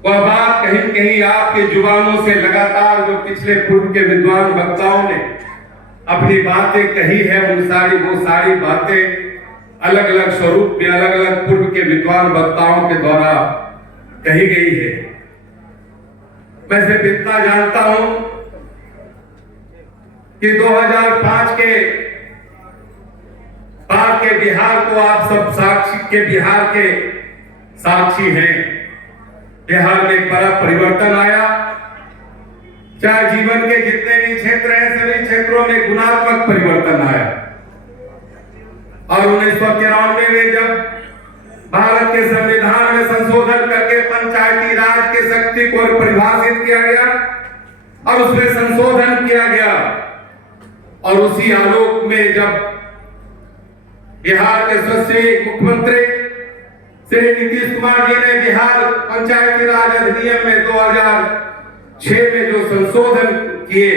वह बात कहीं कहीं आपके जुबानों से लगातार जो पिछले पूर्व के विद्वान वक्ताओं ने अपनी बातें कही है, वो सारी बातें अलग अलग स्वरूप में अलग अलग पूर्व के विद्वान वक्ताओं के द्वारा कही गई है। मैं सिर्फ इतना जानता हूं कि 2005 के बाद के बिहार को आप सब बिहार के साक्षी हैं। बिहार में एक बड़ा परिवर्तन आया। चाहे जीवन के जितने भी क्षेत्र हैं, सभी क्षेत्रों में गुणात्मक परिवर्तन आया। और 1993 में जब भारत के संविधान में संशोधन करके पंचायती राज के शक्ति को परिभाषित किया गया और उसमें संशोधन किया गया, और उसी आलोक में जब बिहार के यशस्वी मुख्यमंत्री श्री नीतीश कुमार जी ने बिहार पंचायती राज अधिनियम में 2006 में जो संशोधन किए,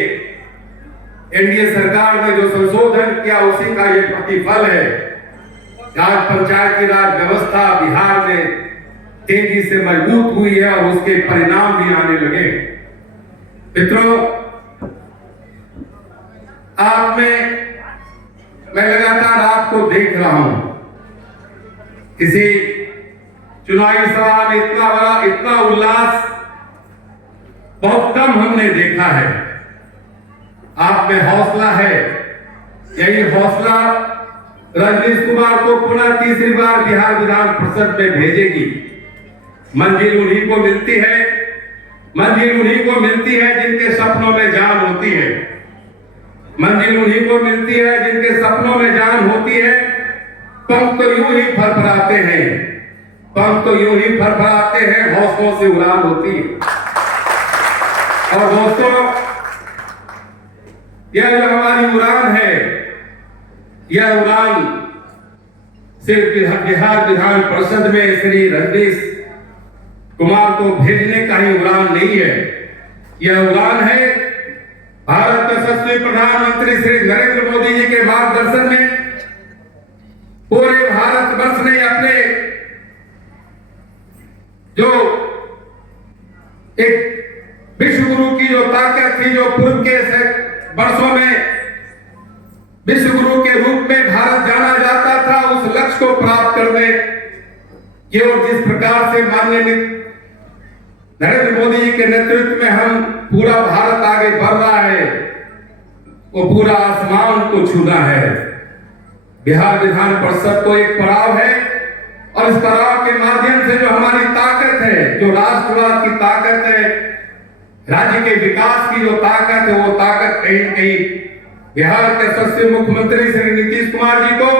एनडीए सरकार ने जो संशोधन किया, उसी का ये प्रतिफल है। आज पंचायती राज व्यवस्था बिहार में तेजी से मजबूत हुई है और उसके परिणाम भी आने लगे। मित्रों, आप में मैं लगातार आपको देख रहा हूं। किसी चुनावी सभा में इतना उल्लास बहुत कम हमने देखा है। आप में हौसला है। यही हौसला रजनीश कुमार को पुनः तीसरी बार बिहार विधान परिषद में भेजेगी। मंजिल उन्हीं को मिलती है, मंजिल उन्हीं को मिलती है जिनके सपनों में जान होती है। मंजिल उन्हीं को मिलती है जिनके सपनों में जान होती है। पंख तो यूं ही फरफराते हैं, पंख तो यूं ही फरफराते हैं, हौसलों से उड़ान होती है। और दोस्तों, यह जो हमारी उड़ान है, यह उड़ान सिर्फ बिहार विधान परिषद में श्री रजनीश कुमार को भेजने का ही उड़ान नहीं है। यह उड़ान है भारत के यशस्वी प्रधानमंत्री श्री नरेंद्र मोदी जी के मार्गदर्शन में पूरे भारतवर्ष ने अपने जो एक विश्व गुरु की जो ताकत थी, जो पूर्व के वर्षों में विश्व गुरु के रूप में भारत जाना जाता था, उस लक्ष्य को प्राप्त करने की ओर जिस प्रकार से माननीय नरेंद्र मोदी जी के नेतृत्व में हम पूरा भारत आगे बढ़ रहा है, वो पूरा आसमान को छूना है। बिहार विधान परिषद को एक पड़ाव है, और इस पड़ाव के माध्यम से जो हमारी ताकत है, जो राष्ट्रवाद की ताकत है, राज्य के विकास की जो ताकत है, वो ताकत कहीं न कहीं बिहार के यशस्वी मुख्यमंत्री श्री नीतीश कुमार जी को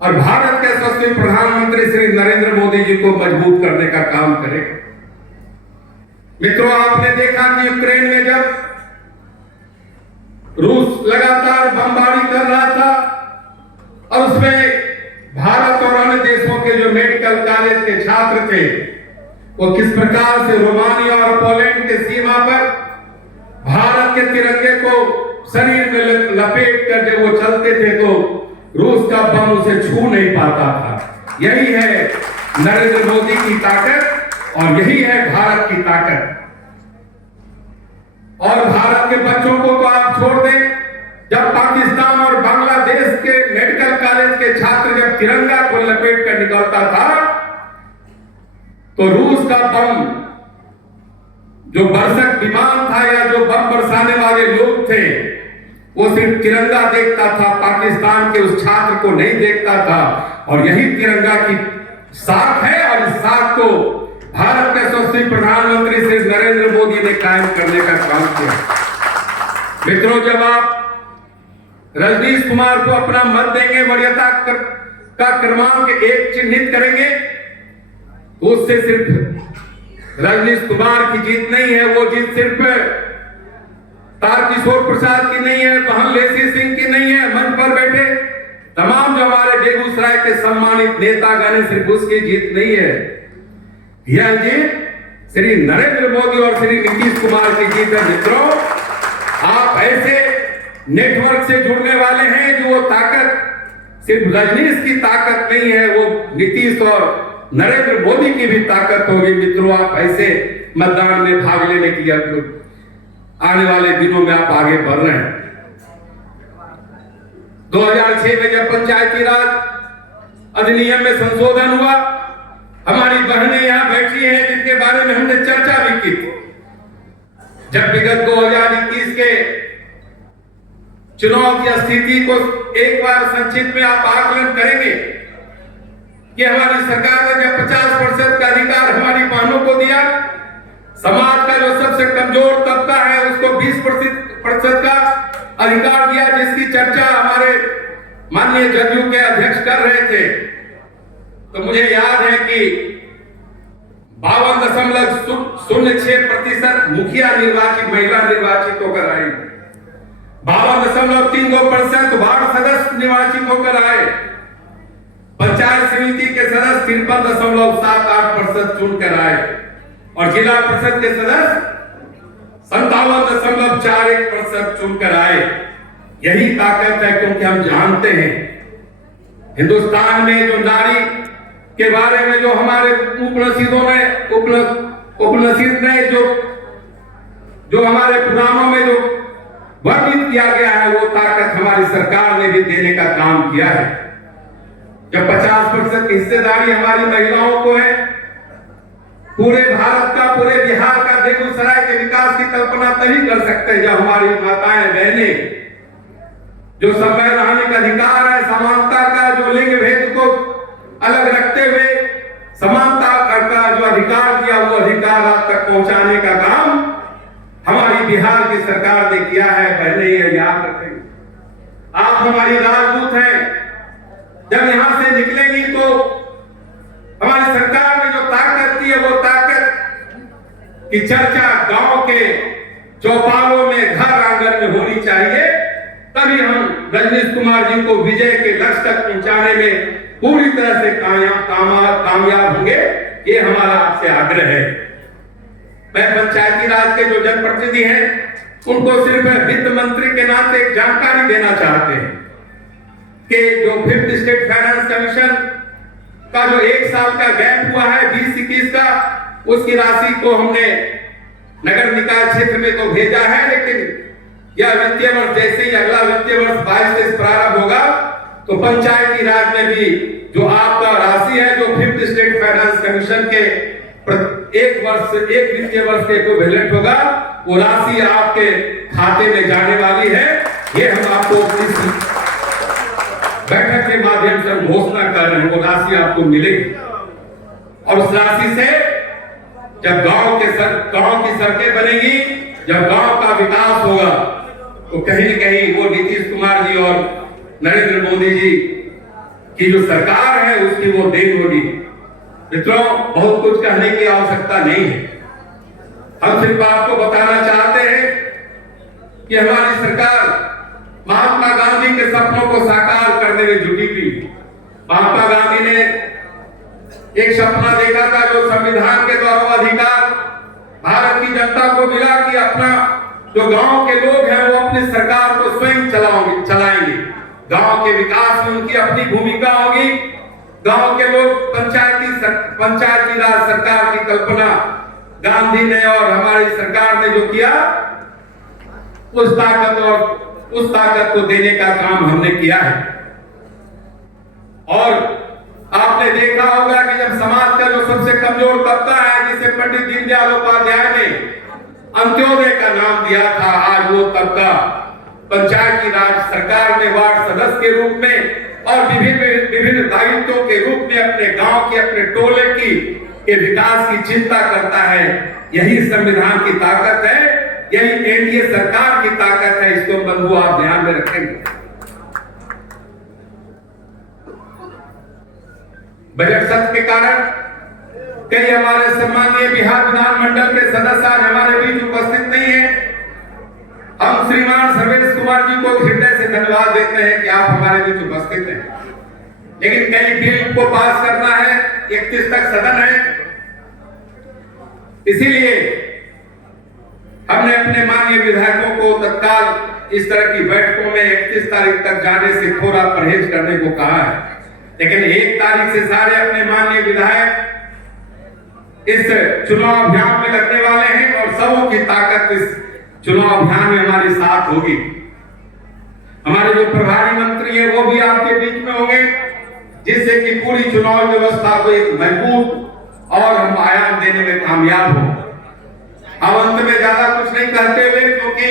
और भारत के यशस्वी प्रधानमंत्री श्री नरेंद्र मोदी जी को मजबूत करने का काम करेगा। मित्रों, आपने देखा कि यूक्रेन में जब रूस लगातार बमबारी कर रहा था और उसमें भारत और अन्य देशों के जो मेडिकल कॉलेज के छात्र थे, वो किस प्रकार से रोमानिया और पोलैंड के सीमा पर भारत के तिरंगे को शरीर में लपेट कर जब वो चलते थे तो रूस का बम उसे छू नहीं पाता था। यही है नरेंद्र मोदी की ताकत और यही है भारत की ताकत। और भारत के बच्चों को तो आप छोड़ दें, जब पाकिस्तान और बांग्लादेश के मेडिकल कॉलेज के छात्र जब तिरंगा को लपेट कर निकलता था, तो रूस का बम जो बरसक विमान था या जो बम बरसाने वाले लोग थे, वो सिर्फ तिरंगा देखता था, पाकिस्तान के उस छात्र को नहीं देखता था। और यही तिरंगा की साख है, और इस साख को भारत के यशस्वी प्रधानमंत्री श्री नरेंद्र मोदी ने कायम करने का काम किया। मित्रों, जब आप रजनीश कुमार को अपना मत देंगे, वरीयता का क्रमांक 1 चिन्हित करेंगे, तो उससे सिर्फ रजनीश कुमार की जीत नहीं है, वो जीत सिर्फ तारकिशोर प्रसाद की नहीं है, बहन लेसी सिंह की नहीं है, मंच पर बैठे तमाम जो हमारे बेगूसराय के सम्मानित नेतागण हैं, सिर्फ उसकी जीत नहीं है। यह जीत श्री नरेंद्र मोदी और श्री नीतीश कुमार की जीत है। मित्रों, आप ऐसे नेटवर्क से जुड़ने वाले हैं जो वो ताकत सिर्फ रजनीश की ताकत नहीं है, वो नीतीश और नरेंद्र मोदी की भी ताकत होगी। मित्रों, आप ऐसे मतदान में भाग लेने के लिए आने वाले दिनों में आप आगे बढ़ रहे हैं। 2006 में जब पंचायती राज अधिनियम में संशोधन हुआ, हमारी बहनें यहाँ बैठी हैं जिनके बारे में हमने चर्चा भी की थी। जब विगत 2021 के चुनाव की स्थिति को एक बार संक्षिप्त में आप आकलन करेंगे कि हमारी सरकार ने जब 50% का अधिकार हमारी बहनों को दिया, समाज का जो सबसे कमजोर तबका है उसको 20% का अधिकार दिया, जिसकी चर्चा हमारे माननीय जदयू के अध्यक्ष कर रहे थे, तो मुझे याद है कि 52.06% मुखिया निर्वाचित महिला निर्वाचित होकर आई, 52.32% वार्ड सदस्य निर्वाचित होकर आए, पंचायत समिति के सदस्य 53.78% चुनकर आए और जिला परिषद के सदस्य 57.41% चुनकर आए। यही ताकत है, क्योंकि हम जानते हैं हिंदुस्तान में जो नारी के बारे में जो हमारे उपनिषद ने जो हमारे पुराणों में जो वर्णित किया गया है, वो ताकत हमारी सरकार ने भी देने का काम किया है। जब 50% की हिस्सेदारी हमारी महिलाओं को है, पूरे भारत का, पूरे बिहार का, बेगूसराय के विकास की कल्पना तभी कर सकते हैं जब हमारी माताएं बहनें जो संवैधानिक अधिकार है समानता का, जो लिंग भेद को अलग रखते हुए समानता का जो अधिकार दिया, वो अधिकार आप तक पहुंचाने का काम हमारी बिहार की सरकार ने किया है। पहले ये याद रखेंगे, आप हमारी राजदूत हैं। जब यहां से निकलेंगी तो हमारी सरकार ने जो ताकत दी है, वो ताकत की चर्चा गांव के चौपालों में, घर आंगन में होनी चाहिए। तभी हम रजनीश कुमार जी को विजय के लक्ष्य तक पहुंचाने में पूरी तरह से कामयाब होंगे, ये हमारा आपसे आग्रह है। मैं पंचायती राज के जो जनप्रतिनिधि हैं उनको सिर्फ वित्त मंत्री के नाते एक जानकारी देना चाहते हैं कि जो 5th स्टेट फाइनेंस कमीशन का जो 1 साल का गैप हुआ है 2021 का, उसकी राशि को हमने नगर निकाय क्षेत्र में तो भेजा है, लेकिन यह वित्तीय वर्ष जैसे ही अगला वित्तीय वर्ष 22 से प्रारंभ होगा तो पंचायती राज में भी जो आपका राशि है, जो 5th स्टेट फाइनेंस कमीशन के एक वित्तीय वर्ष के इक्विवेलेंट होगा, वो राशि आपके खाते में जाने वाली है। ये हम आपको इस बैठक के माध्यम से घोषणा कर रहे हैं, वो राशि आपको मिलेगी। और उस राशि से जब गांव की सड़कें बनेगी, जब गांव का विकास होगा, तो कहीं न कहीं वो नीतीश कुमार जी और नरेंद्र मोदी जी की जो सरकार है उसकी वो देन होगी। मित्रों, बहुत कुछ कहने की आवश्यकता नहीं है, हम सिर्फ आपको बताना चाहते हैं कि हमारी सरकार महात्मा गांधी के सपनों को साकार करने में जुटी हुई। महात्मा गांधी ने एक सपना देखा था, जो संविधान के द्वारा अधिकार भारत की जनता को मिला कि अपना जो गांव के लोग हैं वो अपनी सरकार को स्वयं चलाएंगे। गांव के विकास में उनकी अपनी भूमिका होगी। गांव के लोग पंचायती राज सरकार की कल्पना गांधी ने और हमारी सरकार ने जो किया, उस ताकत को देने का काम हमने किया है। और आपने देखा होगा कि जब समाज का जो सबसे कमजोर तबका है, जिसे पंडित दीनदयाल उपाध्याय ने अंत्योदय का नाम दिया था, आज वो तबका पंचायती राज सरकार में वार्ड सदस्य के रूप में और विभिन्न दायित्वों के रूप में अपने गांव के, अपने टोले के विकास की चिंता करता है। यही संविधान की ताकत है, यही एनडीए सरकार की ताकत है। इसको बंधु आप ध्यान में रखेंगे। बजट सत्र के कारण कई हमारे सम्मानीय बिहार विधानमंडल के सदस्य आज हमारे बीच उपस्थित नहीं है। हम श्रीमान सर्वेश कुमार जी को हृदय से धन्यवाद देते हैं कि आप हमारे बीच उपस्थित हैं, लेकिन कई बिल को पास करना है, 31 तक सदन है, इसीलिए हमने अपने माननीय विधायकों को तत्काल इस तरह की बैठकों में 31 तारीख तक जाने से थोड़ा परहेज करने को कहा है। लेकिन 1 तारीख से सारे अपने माननीय विधायक इस चुनाव अभियान में लगने वाले हैं और सबों की ताकत इस चुनाव अभियान में हमारे साथ होगी। हमारे जो प्रभारी मंत्री हैं वो भी आपके बीच में होंगे, जिससे कि पूरी चुनाव व्यवस्था को एक मजबूत और हम आयाम देने में कामयाब हो। अब अंत में ज्यादा कुछ नहीं कहते हुए, क्योंकि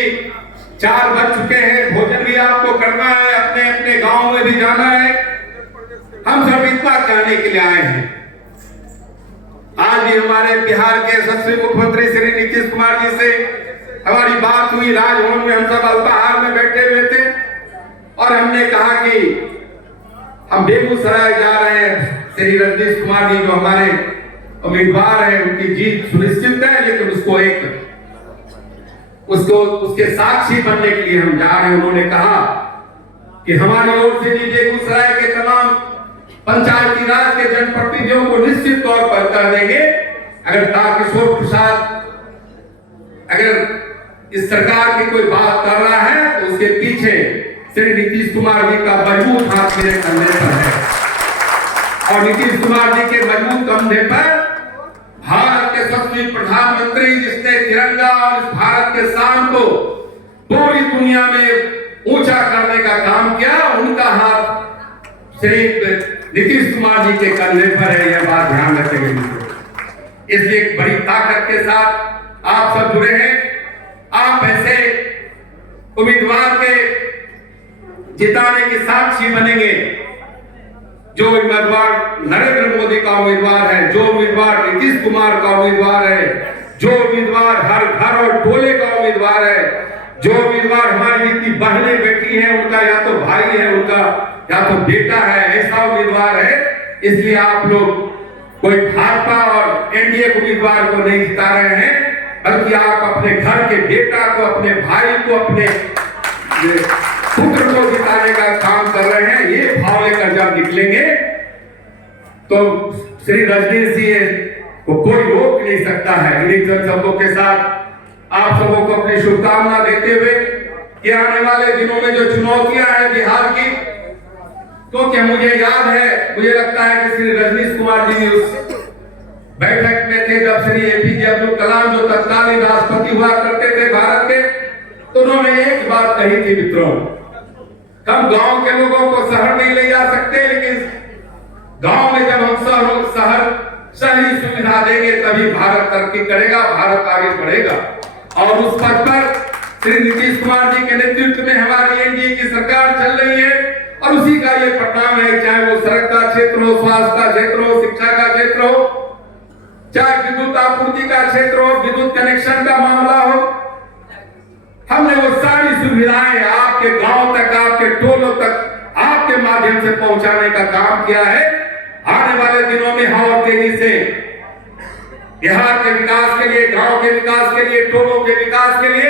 4 बज चुके हैं, भोजन भी आपको करना है, अपने अपने गांव में भी जाना है। हम सब इतना कहने के लिए आए हैं। आज भी हमारे बिहार के यशस्वी मुख्यमंत्री श्री नीतीश कुमार जी से हमारी बात हुई। राजभवन में हम सब अल्पाहार में बैठे हुए थे और हमने कहा कि हम बेगूसराय जा रहे हैं। श्री रजनीश कुमार जी जो हमारे उम्मीदवार हैं, उनकी जीत सुनिश्चित है, लेकिन उसके साक्षी बनने के लिए हम जा रहे हैं। उन्होंने कहा कि हमारी ओर से भी बेगूसराय के तमाम पंचायती राज के जनप्रतिनिधियों को निश्चित तौर पर कह देंगे, अगर तारकिशोर प्रसाद अगर इस सरकार की कोई बात कर रहा है तो उसके पीछे श्री नीतीश कुमार जी का मजबूत हाथ मेरे कंधे पर है। और नीतीश कुमार जी के मजबूत कंधे पर भारत के यशस्वी प्रधानमंत्री, जिसने तिरंगा और इस भारत के शान को पूरी दुनिया में ऊंचा करने का काम किया, उनका हाथ श्री नीतीश कुमार जी के कंधे पर है। यह बात ध्यान रखेंगे। इसलिए एक बड़ी ताकत के साथ आप सब जुड़े हैं। आप ऐसे उम्मीदवार के जिताने के साक्षी बनेंगे जो उम्मीदवार नरेंद्र मोदी का उम्मीदवार है, जो उम्मीदवार नीतीश कुमार का उम्मीदवार है, जो उम्मीदवार हर घर और टोले का उम्मीदवार है, जो उम्मीदवार हमारी जितनी बहनें बेटी हैं उनका या तो भाई है, उनका या तो बेटा है, ऐसा उम्मीदवार है। इसलिए आप लोग कोई भाजपा और एनडीए उम्मीदवार को नहीं जिता रहे हैं, बल्कि आप अपने घर के बेटा को, अपने भाई को, अपने पुत्र को जिताने का काम कर रहे हैं। ये भाव लेकर जब निकलेंगे तो श्री रजनीश जी को कोई रोक नहीं सकता है। इन्हीं शब्दों के साथ आप सबों को अपनी शुभकामना देते हुए कि आने वाले दिनों में जो चुनौतियां हैं बिहार की, क्योंकि मुझे याद है, मुझे लगता है कि श्री रजनीश कुमार जी उस बैठक में थे जब श्री एपीजे अब्दुल कलाम जो तत्कालीन राष्ट्रपति हुआ करते थे भारत के, तो उन्होंने एक बात कही थी, मित्रों, हम गांव के लोगों को शहर नहीं ले जा सकते, लेकिन गांव में जब हम शहरी सुविधा देंगे तभी भारत तरक्की करेगा, भारत आगे बढ़ेगा। और उस पथ पर श्री नीतीश कुमार जी के नेतृत्व में हमारी एनडीए की सरकार चल रही है और उसी का ये परिणाम है। चाहे वो सड़क का क्षेत्र हो, स्वास्थ्य का क्षेत्र हो, शिक्षा का क्षेत्र हो, चाहे विद्युत आपूर्ति का क्षेत्र हो, विद्युत कनेक्शन का मामला हो, हमने वो सारी सुविधाएं आपके गांव तक, आपके टोलों तक, आपके माध्यम से पहुंचाने का काम किया है। आने वाले दिनों में हम और तेजी से बिहार के विकास के लिए, गांव के विकास के लिए, टोलों के विकास के लिए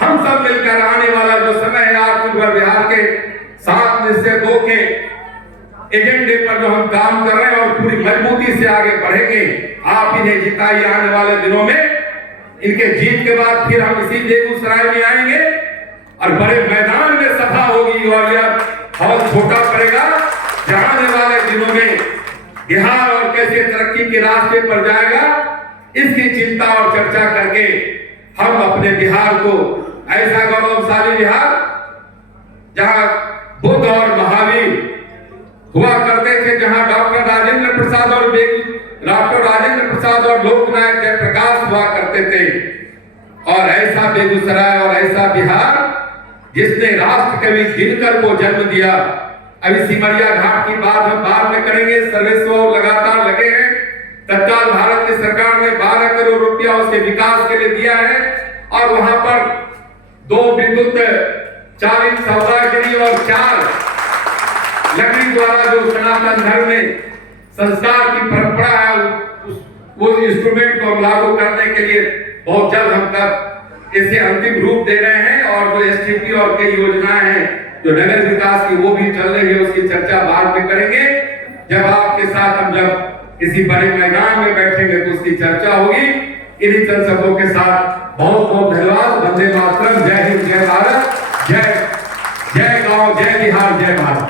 हम सब मिलकर आने वाला जो समय है आत्मनिर्भर बिहार के 7 निश्चय 2 के एजेंडे पर जो हम काम कर रहे हैं और पूरी मजबूती से आगे बढ़ेंगे। आप इन्हें जिताइए। आने वाले दिनों में इनके जीत के बाद फिर हम इसी बेगूसराय में आएंगे और बड़े मैदान में सभा होगी और यह बहुत छोटा पड़ेगा। आने वाले दिनों में बिहार और कैसे तरक्की के रास्ते पर जाएगा, इसकी चिंता और चर्चा करके हम अपने बिहार को ऐसा गौरवशाली बिहार जहां बुद्ध और महावीर हुआ करते थे, जहां डॉक्टर राजेंद्र प्रसाद और लोकनायक जयप्रकाश हुआ करते थे, और ऐसा बेगूसराय और ऐसा बिहार जिसने राष्ट्र कवि दिनकर को जन्म दिया। अभी सिमरिया घाट की बात हम बाद में करेंगे। सर्वेश्वर लगातार लगे हैं। तत्काल भारत की सरकार ने 12 करोड़ रुपया उसके विकास के लिए दिया है और वहां पर 2 विद्युत चालित सौदागिरी और 4 लकड़ी द्वारा जो सनातन धर्म में संस्कार की परंपरा है, उस इंस्ट्रूमेंट को हम लागू करने के लिए बहुत जल्द हम तक इसे अंतिम रूप दे रहे हैं। और जो एसटीपी और कई योजनाएं हैं जो नगर विकास की, वो भी चल रही है, उसकी चर्चा बाद में करेंगे। जब आपके साथ हम जब किसी बड़े मैदान में बैठेंगे तो उसकी चर्चा होगी। इन्हीं चंद शब्दों के साथ बहुत बहुत धन्यवाद। वंदे मातरम। जय हिंद, जय भारत, जय गांव, जय बिहार, जय भारत।